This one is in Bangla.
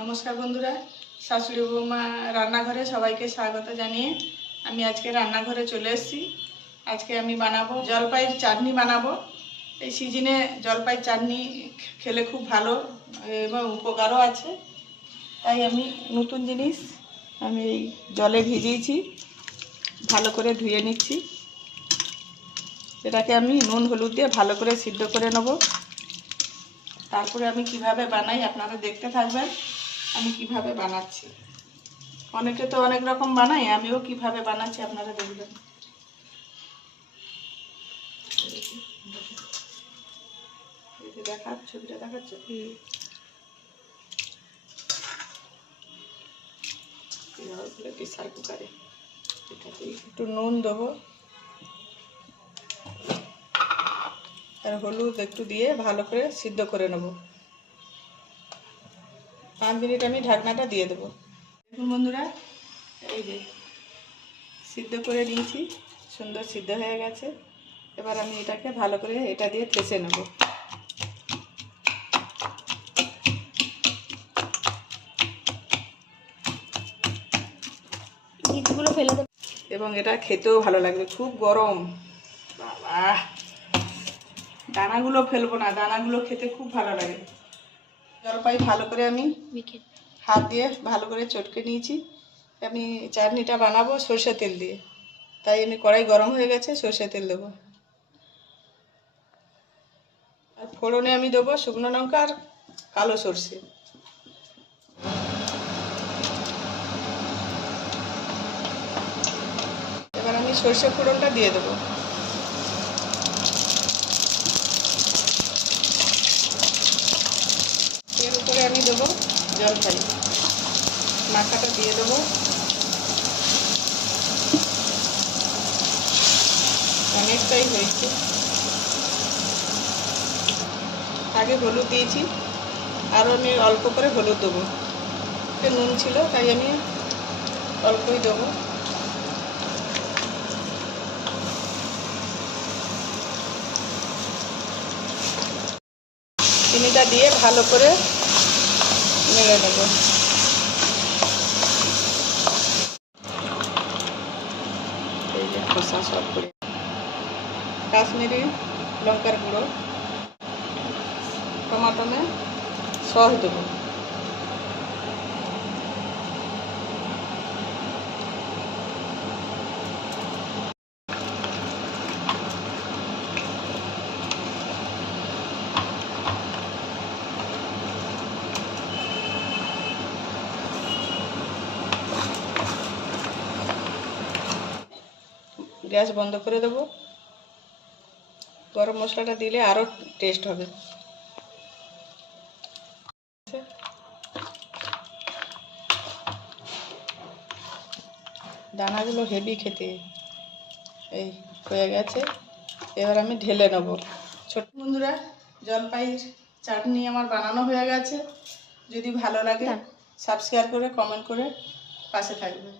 নমস্কার বন্ধুরা, শাশুড়ি বৌমা রান্নাঘরে সবাইকে স্বাগত জানিয়ে আমি আজকে রান্নাঘরে চলে এসেছি। আজকে আমি বানাবো জলপাইয়ের চাটনি বানাবো। এই সিজনে জলপাই চাটনি খেলে খুব ভালো এবং উপকারও আছে। তাই আমি নতুন জিনিস আমি এই জলে ভিজিয়েছি, ভালো করে ধুয়ে নিচ্ছি। এটাকে আমি নুন হলুদ দিয়ে ভালো করে সিদ্ধ করে নেব। তারপরে আমি কিভাবে বানাই আপনারা দেখতে থাকবেন। আমি কিভাবে বানাচ্ছি, অনেকে তো অনেক রকম বানাই, আমিও কিভাবে বানাচ্ছি আপনারা দেখবেন। ছবিটা দেখাচ্ছে, প্রেসার কুকারে একটু নুন দেবো আর হলুদ একটু দিয়ে ভালো করে সিদ্ধ করে নেব। 5 মিনিট আমি ঢাকনাটা দিয়ে দেবো। দেখুন বন্ধুরা, এই যে সিদ্ধ করে নিয়েছি, সুন্দর সিদ্ধ হয়ে গেছে। এবার আমি এটাকে ভালো করে এটা দিয়ে থেঁচে নেব। বীজগুলো ফেলে দেব এবং এটা খেতেও ভালো লাগবে, খুব গরম। বাবা, দানাগুলো ফেলবো না, দানাগুলো খেতে খুব ভালো লাগে। জলপাই ভালো করে আমি হাত দিয়ে ভালো করে চটকে নিয়েছি। আমি চাটনিটা বানাবো সরষের তেল দিয়ে, তাই আমি কড়াই গরম হয়ে গেছে, সরষের তেল দেবো। আর ফোড়নে আমি দেবো শুকনো লঙ্কা আর কালো সরষে। এবার আমি সরষে ফোড়নটা দিয়ে দেবো। এর উপরে আমি দেবো জলপাই, মাখাটা দিয়ে দেবো। অনেকটাই হয়েছে। আগে হলুদ দিয়েছি, আরও আমি অল্প করে হলুদ দেবো। নুন ছিল তাই আমি অল্পই দেবো। চিনিটা দিয়ে ভালো করে নেড়ে নেব। এই যে খোসা সব করে, কাশ্মীরি লঙ্কার গুঁড়ো, টমাটোমে সস দেবো। গ্যাস বন্ধ করে দেবো। গরম মশলাটা দিলে আরও টেস্ট হবে। দানাগুলো হেভি খেতে। এই হয়ে গেছে, এবার আমি ঢেলে নেব। ছোট বন্ধুরা, জলপাইয়ের চাটনি আমার বানানো হয়ে গেছে। যদি ভালো লাগে সাবস্ক্রাইব করে কমেন্ট করে পাশে থাকবে।